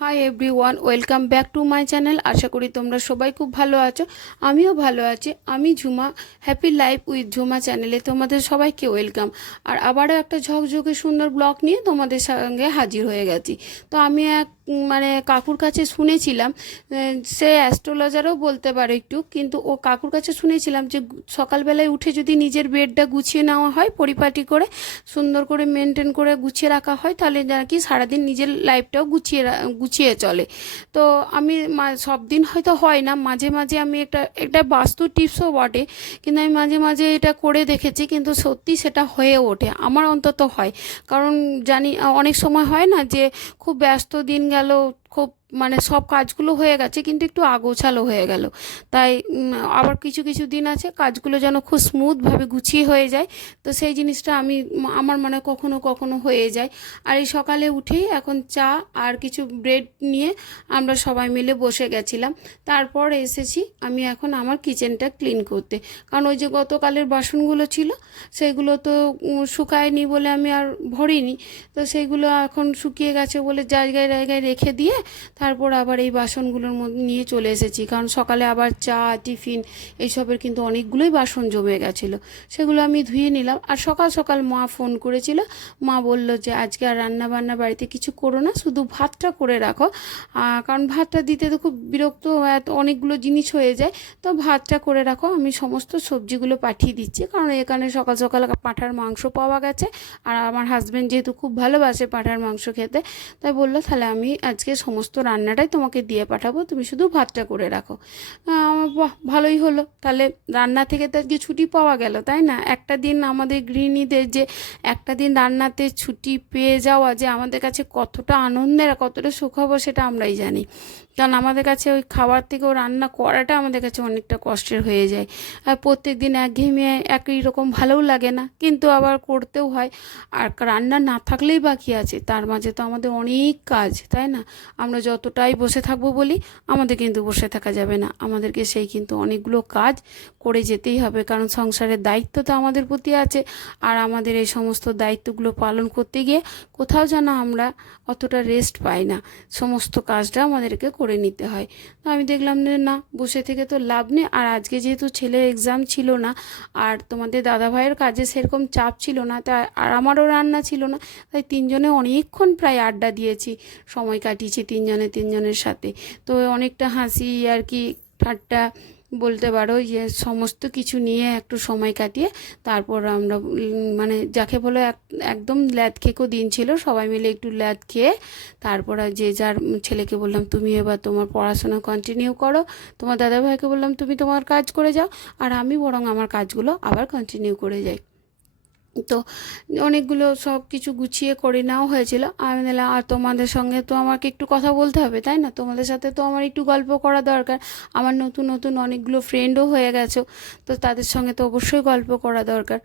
High everyone, welcome back to my channel. আশা করি তোমরা সবাই খুব ভালো আছো। আমিও ভালো আছি। আমি Jhuma, happy life with Jhuma চ্যানেলে তোমাদের সবাইকে ওয়েলকাম। আর আবারও একটা ঝকঝকে সুন্দর ব্লগ নিয়ে তোমাদের সঙ্গে হাজির হয়ে গেছি। তো আমি এক কাকুর কাছে শুনেছিলাম, সে অ্যাস্ট্রোলজারও বলতে পারে একটু, কিন্তু ও কাকুর কাছে শুনেছিলাম যে সকালবেলায় উঠে যদি নিজের বেডটা গুছিয়ে নেওয়া হয়, পরিপাটি করে সুন্দর করে মেনটেন করে গুছিয়ে রাখা হয়, তাহলে নাকি সারাদিন নিজের লাইফটাও গুছিয়ে চলে। তো আমি সব দিন হয়তো হয় না, মাঝে মাঝে আমি একটা বাস্তু টিপসও বটে, কিন্তু আমি মাঝে মাঝে এটা করে দেখেছি, কিন্তু সত্যি সেটা হয়ে ওঠে, আমার অন্তত হয়। কারণ জানি অনেক সময় হয় না যে খুব ব্যস্ত দিন গেল, খুব সব কাজগুলো হয়ে গেছে কিন্তু একটু আগোছালো হয়ে গেল। তাই আবার কিছু কিছু দিন আছে কাজগুলো যেন খুব স্মুথভাবে গুছিয়ে হয়ে যায়। তো সেই জিনিসটা আমার কখনো কখনো হয়ে যায়। আর এই সকালে উঠেই এখন চা আর কিছু ব্রেড নিয়ে আমরা সবাই মিলে বসে গেছিলাম। তারপর এসেছি আমি এখন আমার কিচেনটা ক্লিন করতে, কারণ ওই যে গতকালের বাসনগুলো ছিল সেগুলো তো শুকায়নি বলে আমি আর ভরিনি। তো সেইগুলো এখন শুকিয়ে গেছে বলে জায়গায় জায়গায় রেখে দিয়ে তারপর আবার এই বাসনগুলোর মধ্যে নিয়ে চলে এসেছি, কারণ সকালে আবার চা টিফিন এইসবের কিন্তু অনেকগুলোই বাসন জমে গেছিলো, সেগুলো আমি ধুয়ে নিলাম। আর সকাল সকাল মা ফোন করেছিল, মা বলল যে আজকে আর রান্না বান্না বাড়িতে কিছু করো না, শুধু ভাতটা করে রাখো। কারণ ভাতটা দিতে তো খুব বিরক্ত, এত অনেকগুলো জিনিস হয়ে যায়, তো ভাতটা করে রাখো, আমি সমস্ত সবজিগুলো পাঠিয়ে দিচ্ছি। কারণ এখানে সকাল সকাল পাঁঠার মাংস পাওয়া গেছে, আর আমার হাজব্যান্ড যেহেতু খুব ভালোবাসে পাঁঠার মাংস খেতে, তাই বললো তাহলে আমি আজকে সমস্ত রান্নাটাই তোমাকে দিয়ে পাঠাবো, তুমি শুধু ভাতটা করে রাখো। বাহ, ভালোই হলো, তাহলে রান্না থেকে তো আজকে ছুটি পাওয়া গেল, তাই না? একটা দিন আমাদের গৃহিণীদের যে একটা দিন রান্নাতে ছুটি পেয়ে যাওয়া যে আমাদের কাছে কতটা আনন্দের আর কতটা সুখবর সেটা আমরাই জানি। কারণ আমাদের কাছে ওই খাবার থেকেও রান্না করাটা আমাদের কাছে অনেকটা কষ্টের হয়ে যায়। আর প্রত্যেক দিন একঘেয়েমি একই রকম ভালোও লাগে না, কিন্তু আবার করতেও হয়। আর রান্না না থাকলেই বাকি আছে, তার মাঝে তো আমাদের অনেক কাজ, তাই না? আমরা যতটাই বসে থাকবো বলি, আমাদের কিন্তু বসে থাকা যাবে না, আমাদেরকে সেই কিন্তু অনেকগুলো কাজ করে যেতেই হবে, কারণ সংসারের দায়িত্ব তো আমাদের প্রতি আছে। আর আমাদের এই সমস্ত দায়িত্বগুলো পালন করতে গিয়ে কোথাও যেন আমরা অতটা রেস্ট পাই না, সমস্ত কাজটা আমাদেরকে করে নিতে হয়। তো আমি দেখলাম যে না, বসে থেকে তো লাভ নেই। আর আজকে যেহেতু ছেলের এক্সাম ছিল না, আর তোমাদের দাদাভাইয়ের কাজে সেরকম চাপ ছিল না, তাই আর আমারও রান্না ছিল না, তাই তিনজনে অনেকক্ষণ প্রায় আড্ডা দিয়েছি, সময় কাটিয়েছি তিনজনের সাথে। তো অনেকটা হাসি আর কি ঠাট্টা বলতে পারো, যে সমস্ত কিছু নিয়ে একটু সময় কাটিয়ে তারপর আমরা যাকে বলে একদম ল্যাদ খেকো দিন ছিল, সবাই মিলে একটু ল্যাদ খেয়ে তারপর আর যে যার ছেলেকে বললাম তুমি এবার তোমার পড়াশোনা কন্টিনিউ করো, তোমার দাদাভাইকে বললাম তুমি তোমার কাজ করে যাও, আর আমি বরং আমার কাজগুলো আবার কন্টিনিউ করে যাই। তো অনেকগুলো সব কিছু গুছিয়ে করে নেওয়া হয়েছিল। আমি বললাম আর তোমাদের সঙ্গে তো আমাকে একটু কথা বলতে হবে, তাই না? তোমাদের সাথে তো আমার একটু গল্প করা দরকার, আমার নতুন নতুন অনেকগুলো ফ্রেন্ডও হয়ে গেছো, তো তাদের সঙ্গে তো অবশ্যই গল্প করা দরকার।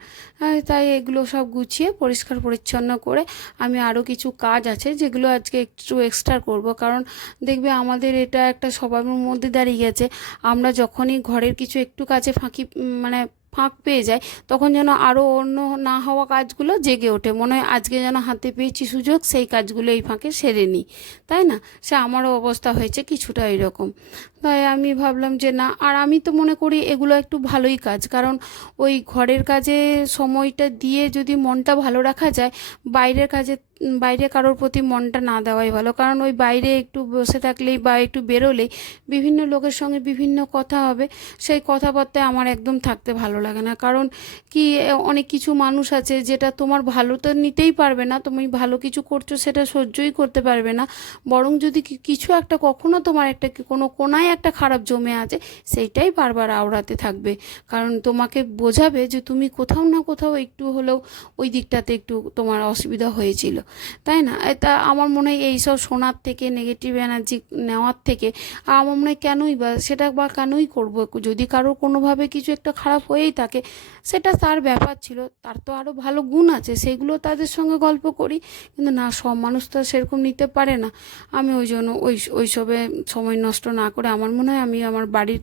তাই এগুলো সব গুছিয়ে পরিষ্কার পরিচ্ছন্ন করে আমি আরও কিছু কাজ আছে যেগুলো আজকে একটু এক্সট্রা করব, কারণ দেখবে আমাদের এটা একটা স্বভাবের মধ্যে দাঁড়িয়ে গেছে, আমরা যখনই ঘরের কিছু একটু কাজে ফাঁক পেয়ে যায়, তখন যেন আরও অন্য না হওয়া কাজগুলো জেগে ওঠে, মনে হয় আজকে যেন হাতে পেয়েছি সুযোগ, সেই কাজগুলো এই ফাঁকে সেরে নিই, তাই না? সে আমারও অবস্থা হয়েছে কিছুটা এরকম। তাই আমি ভাবলাম যে না, আর আমি তো মনে করি এগুলো একটু ভালোই কাজ, কারণ ওই ঘরের কাজে সময়টা দিয়ে যদি মনটা ভালো রাখা যায়, বাইরের কাজে বাইরে কারোর প্রতি মনটা না দেওয়াই ভালো, কারণ ওই বাইরে একটু বসে থাকলেই বা একটু বেরোলেই বিভিন্ন লোকের সঙ্গে বিভিন্ন কথা হবে, সেই কথাবার্তায় আমার একদম থাকতে ভালো লাগে না। কারণ কি, অনেক কিছু মানুষ আছে যেটা তোমার ভালো তো নিতেই পারবে না, তুমি ভালো কিছু করছো সেটা সহ্যই করতে পারবে না, বরং যদি কিছু একটা কখনো তোমার একটা কোনো কোনায় একটা খারাপ জমে আছে, সেইটাই বারবার আওড়াতে থাকবে, কারণ তোমাকে বোঝাবে যে তুমি কোথাও না কোথাও একটু হলেও ওই দিকটাতে একটু তোমার অসুবিধা হয়েছিল, তাই না? এটা আমার মনে হয় এইসব শোনার থেকে, নেগেটিভ এনার্জি নেওয়ার থেকে আমার মনে হয় কেনই বা সেটা বা কেনই করবো, যদি কারোর কোনোভাবে কিছু একটা খারাপ হয়েই থাকে, সেটা তার ব্যাপার ছিল, তার তো আরও ভালো গুণ আছে, সেগুলো তাদের সঙ্গে গল্প করি। কিন্তু না, সব মানুষ তো সেরকম নিতে পারে না। আমি ওই জন্য ওইসবে সময় নষ্ট না করে আমার মনে হয় আমি আমার বাড়ির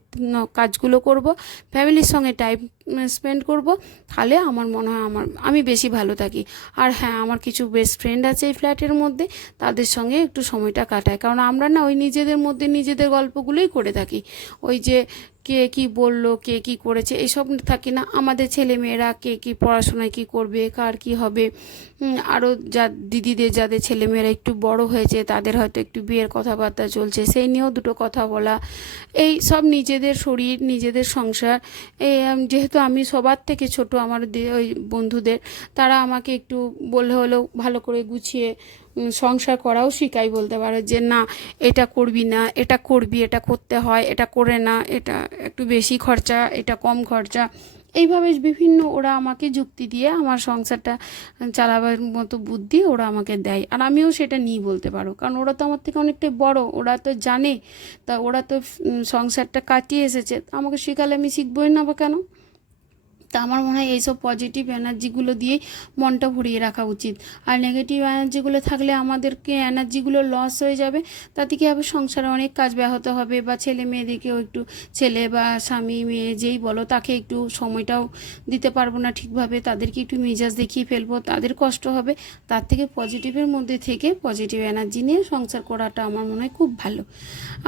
কাজগুলো করব, ফ্যামিলির সঙ্গে টাইম স্পেন্ড করব, তাহলে আমার মনে হয় আমি বেশি ভালো থাকি। আর হ্যাঁ, আমার কিছু বেস্ট ফ্রেন্ড আছে এই ফ্ল্যাটের মধ্যে, তাদের সঙ্গে একটু সময়টা কাটাই, কারণ আমরা না ওই নিজেদের মধ্যে নিজেদের গল্পগুলোই করে থাকি। ওই যে কে কি বলল, কে কি করেছে, এইসব থাকি না। আমাদের ছেলে মেয়েরা কে কি পড়াশোনায় কি করবে, কার কি হবে, আরও দিদিদের যাদের ছেলে মেয়েরা একটু বড় হয়েছে তাদের হয়তো একটু বিয়ের কথাবার্তা চলছে, সেই নিয়েও দুটো কথা বলা। এই সব নিজেদের শরীর, নিজেদের সংসার। এই যেহেতু আমি সবার থেকে ছোট, আমার ওই বন্ধুদের, তারা আমাকে একটু বললে হলেও ভালো করে গুছিয়ে সংসার করাও শিখাই বলতে পারো, যে না এটা করবি না, এটা করবি, এটা করতে হয়, এটা করে না, এটা একটু বেশি খরচা, এটা কম খরচা। এইভাবে বিভিন্ন ওরা আমাকে যুক্তি দিয়ে আমার সংসারটা চালাবার মতো বুদ্ধি ওরা আমাকে দেয়, আর আমিও সেটা নিই বলতে পারো, কারণ ওরা তো আমার থেকে অনেকটাই বড়, ওরা তো জানে, তা ওরা তো সংসারটা কাটিয়ে এসেছে, আমাকে শেখালে আমি শিখবই না বা কেন? তা আমার মনে হয় এইসব পজিটিভ এনার্জিগুলো দিয়েই মনটা ভরিয়ে রাখা উচিত। আর নেগেটিভ এনার্জিগুলো থাকলে আমাদেরকে এনার্জিগুলো লস হয়ে যাবে, তাতে কী হবে, সংসারে অনেক কাজ ব্যাহত হবে, বা ছেলে মেয়েদেরকেও একটু, ছেলে বা স্বামী মেয়ে যেই বলো তাকে একটু সময়টাও দিতে পারবো না ঠিকভাবে, তাদেরকে একটু মেজাজ দেখিয়ে ফেলবো, তাদের কষ্ট হবে। তার থেকে পজিটিভের মধ্যে থেকে পজিটিভ এনার্জি নিয়ে সংসার করাটা আমার মনে হয় খুব ভালো।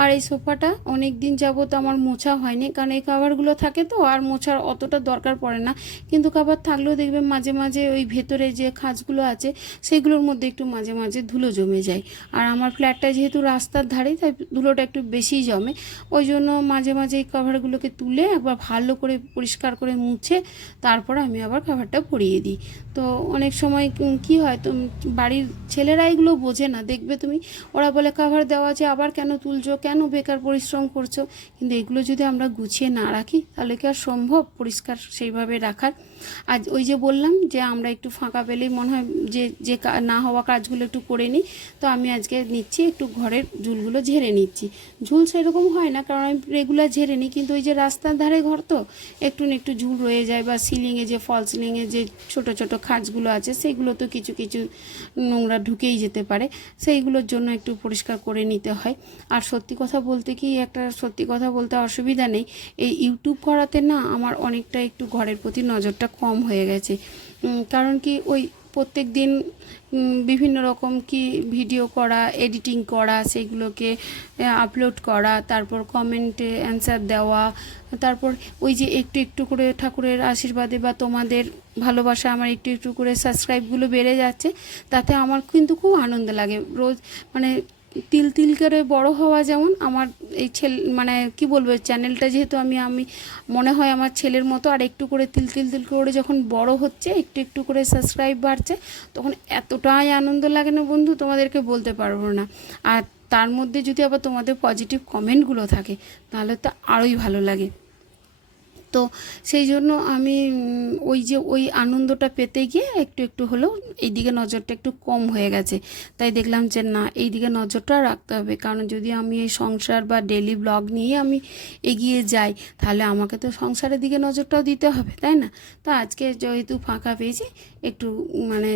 আর এই সোফাটা অনেক দিন যাবত আমার মোছা হয়নি, কারণ এই কাভারগুলো থাকে তো, আর মোছার অতটা দরকার পড়ে না, কিন্তু কাভার থাকলেও দেখবে মাঝে মাঝে ওই ভেতরে যে খাঁজগুলো আছে সেগুলোর মধ্যে একটু মাঝে মাঝে ধুলো জমে যায়। আর আমার ফ্ল্যাটটা যেহেতু রাস্তার ধারে, তাই ধুলোটা একটু বেশিই জমে, ওই জন্য মাঝে মাঝে এই কাভারগুলোকে তুলে একবার ভালো করে পরিষ্কার করে মুছে তারপর আমি আবার কাভারটা পরিয়ে দিই। তো অনেক সময় কি হয়, তো বাড়ির ছেলেরা এগুলো বোঝে না, দেখবে তুমি, ওরা বলে কাভার দেওয়া আছে আবার কেন তুলছো, কেন বেকার পরিশ্রম করছো, কিন্তু এগুলো যদি আমরা গুছিয়ে না রাখি তাহলে কি আর সম্ভব পরিষ্কার সেইভাবে রাখার? আজ ওই যে বললাম যে আমরা একটু ফাঁকা পেলেই মনে হয় যে যে না হওয়া কাজগুলো একটু করে নিই, তো আমি আজকে নিচ্ছি একটু ঘরের ঝুলগুলো ঝেড়ে নিচ্ছি। ঝুল সেরকম হয় না, কারণ আমি রেগুলার ঝেড়ে নিই, কিন্তু ওই যে রাস্তার ধারে ঘর তো একটু না একটু ঝুল রয়ে যায়, বা সিলিংয়ে যে ফল সিলিংয়ে যে ছোট ছোট খাঁজগুলো আছে সেগুলো তো কিছু কিছু নোংরা ঢুকেই যেতে পারে, সেইগুলোর জন্য একটু পরিষ্কার করে নিতে হয়। আর সত্যি কথা বলতে কি, একটা সত্যি কথা বলতে অসুবিধা নেই, এই ইউটিউব করাতে না আমার অনেকটা একটু ঘরের প্রতি নজরটা কম হয়ে গেছে। কারণ কি, ওই প্রত্যেক দিন বিভিন্ন রকম কি ভিডিও করা, এডিটিং করা, সেগুলোকে আপলোড করা, তারপর কমেন্টে অ্যান্সার দেওয়া, তারপর ওই যে একটু একটু করে ঠাকুরের আশীর্বাদে বা তোমাদের ভালোবাসা আমার একটু একটু করে সাবস্ক্রাইবগুলো বেড়ে যাচ্ছে, তাতে আমার কিন্তু খুব আনন্দ লাগে। রোজ মানে তিল তিল করে বড় হওয়া, যেমন আমার এই মানে কি বলবো, চ্যানেলটা যেহেতু আমি মনে হয় আমার ছেলের মতো, আর একটু করে তিল তিল তিল করে যখন বড় হচ্ছে, একটু একটু করে সাবস্ক্রাইব বাড়ছে, তখন এতটাই আনন্দ লাগে না বন্ধু, তোমাদেরকে বলতে পারবো না। আর তার মধ্যে যদি আবার তোমাদের পজিটিভ কমেন্টগুলো থাকে তাহলে তো আরোই ভালো লাগে। তো সেই জন্য আমি ওই যে ওই আনন্দটা পেতে গিয়ে একটু একটু হলেও এইদিকে নজরটা একটু কম হয়ে গেছে, তাই দেখলাম যে না, এই দিকে নজরটা রাখতে হবে, কারণ যদি আমি এই সংসার বা ডেলি ব্লগ নিয়ে আমি এগিয়ে যাই, তাহলে আমাকে তো সংসারের দিকে নজরটাও দিতে হবে, তাই না? তো আজকে যেহেতু ফাঁকা পেয়েছি, একটু মানে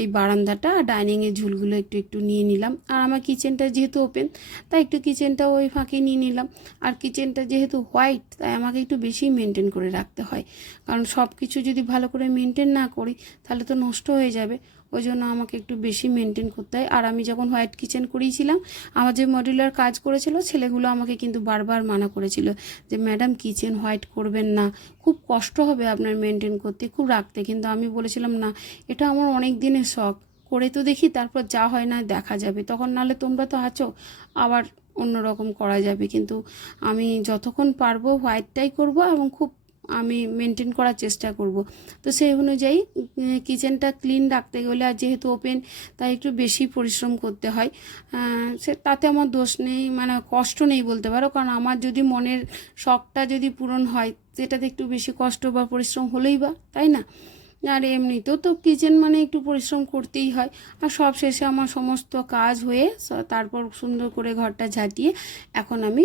এই বারান্দাটা ডাইনিংয়ের ঝুলগুলো একটু একটু নিয়ে নিলাম, আর আমার কিচেনটা যেহেতু ওপেন, তাই একটু কিচেনটাও ওই ফাঁকে নিয়ে নিলাম। আর কিচেনটা যেহেতু হোয়াইট, তাই আমাকে একটু বেশি মেনটেন করে রাখতে হয়, কারণ সব কিছু যদি ভালো করে মেনটেন না করি তাহলে তো নষ্ট হয়ে যাবে, ওই জন্য আমাকে একটু বেশি মেনটেন করতে হয়। আর আমি যখন হোয়াইট কিচেন করিয়েছিলাম, আমার যে মডিউলার কাজ করেছিল ছেলেগুলো আমাকে কিন্তু বারবার মানা করেছিল যে ম্যাডাম কিচেন হোয়াইট করবেন না, খুব কষ্ট হবে আপনার মেনটেন করতে, খুব রাখতে, কিন্তু আমি বলেছিলাম না, এটা আমার অনেক দিনের শখ, করে তো দেখি, তারপর যা হয় না দেখা যাবে তখন, নাহলে তোমরা তো আছো, আবার অন্যরকম করা যাবে, কিন্তু আমি যতক্ষণ পারবো হোয়াইটটাই করব, এবং খুব আমি মেনটেন করার চেষ্টা করব। তো সেই অনুযায়ী কিচেনটা ক্লিন রাখতে গেলে, আর যেহেতু ওপেন, তাই একটু বেশি পরিশ্রম করতে হয়। তাতে আমার দোষ নেই, মানে কষ্ট নেই বলতে পারো, কারণ আমার যদি মনের শখটা যদি পূরণ হয়, সেটাতে একটু বেশি কষ্ট বা পরিশ্রম হলেই বা, তাই না? আর এমনিতেও তো কিচেন মানে একটু পরিশ্রম করতেই হয়। আর সব শেষে আমার সমস্ত কাজ হয়ে তারপর সুন্দর করে ঘরটা ঝাঁটিয়ে এখন আমি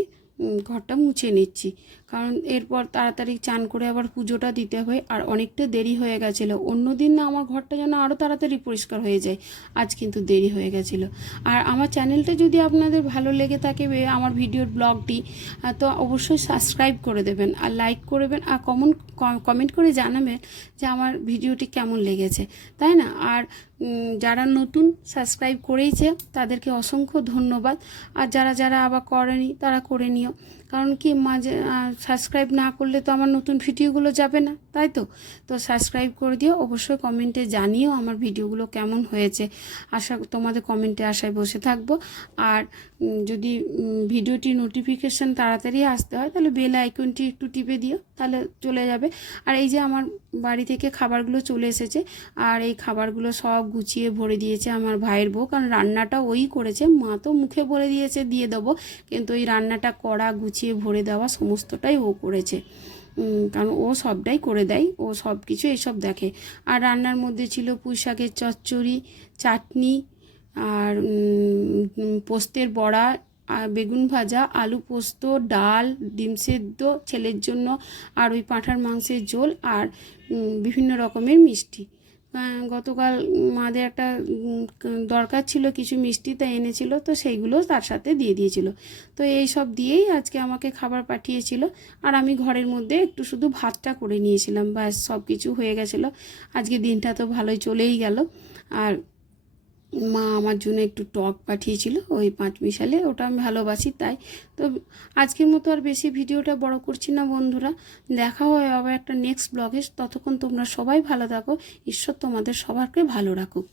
ঘরটা মুছে নিচ্ছি, কারণ এরপর তাড়াতাড়ি চান করে আবার পুজোটা দিতে হয়। আর অনেকটা দেরি হয়ে গেছিলো, অন্য দিন না আমার ঘরটা যেন আরও তাড়াতাড়ি পরিষ্কার হয়ে যায়, আজ কিন্তু দেরি হয়ে গেছিলো। আর আমার চ্যানেলটা যদি আপনাদের ভালো লেগে থাকে আমার ভিডিওর ব্লগটি, তো অবশ্যই সাবস্ক্রাইব করে দেবেন আর লাইক করবেন আর কমেন্ট করে জানাবেন যে আমার ভিডিওটি কেমন লেগেছে, তাই না? আর যারা নতুন সাবস্ক্রাইব করেইছে তাদেরকে অসংখ্য ধন্যবাদ। আর যারা যারা আবার করেনি তারা করে নিও, কারণ কি মাঝে সাবস্ক্রাইব না করলে তো আমার নতুন ভিডিওগুলো যাবে না, তাই তো সাবস্ক্রাইব করে দিও। অবশ্যই কমেন্টে জানিও আমার ভিডিওগুলো কেমন হয়েছে, তোমাদের কমেন্টে আশায় বসে থাকবো। আর যদি ভিডিওটি নোটিফিকেশান তাড়াতাড়ি আসতে হয় তাহলে বেল আইকনটি একটু টিপে দিও, তাহলে চলে যাবে। আর এই যে আমার বাড়ি থেকে খাবারগুলো চলে এসেছে, আর এই খাবারগুলো সব গুছিয়ে ভরে দিয়েছে আমার ভাইয়ের বউ, কারণ রান্নাটা ওই করেছে। মা তো মুখে বলে দিয়েছে দিয়ে দেবো, কিন্তু ওই রান্নাটা করা, গুছিয়ে ভরে দেওয়া সমস্তটাই ও করেছে, কারণ ও সবটাই করে দেয়, ও সব কিছু এসব দেখে। আর রান্নার মধ্যে ছিল পুঁই শাকের চচ্চড়ি, চাটনি, আর পোস্তের বড়া, আর বেগুন ভাজা, আলু পোস্ত, ডাল, ডিম সেদ্ধ ছেলের জন্য, আর ওই পাঁঠার মাংসের ঝোল, আর বিভিন্ন রকমের মিষ্টি। গতকাল মাদের একটা দরকার ছিল কিছু মিষ্টি, তাই এনেছিল, তো সেইগুলো তার সাথে দিয়ে দিয়েছিল। তো এই সব দিয়েই আজকে আমাকে খাবার পাঠিয়েছিল। আর আমি ঘরের মধ্যে একটু শুধু ভাতটা করে নিয়েছিলাম, ব্যাস সব কিছু হয়ে গেছিলো। আজকে দিনটা তো ভালোই চলেই গেল। আর মা আমার জন্য একটু টক পাঠিয়েছিল, ওই 5 মিশালে, ওটা আমি ভালোবাসি তাই। তো আজকের মতো আর বেশি ভিডিওটা বড় করছি না বন্ধুরা, দেখা হয় আবার একটা নেক্সট ব্লগে। ততক্ষণ তোমরা সবাই ভালো থাকো, ঈশ্বর তোমাদের সবাইকে ভালো রাখুক।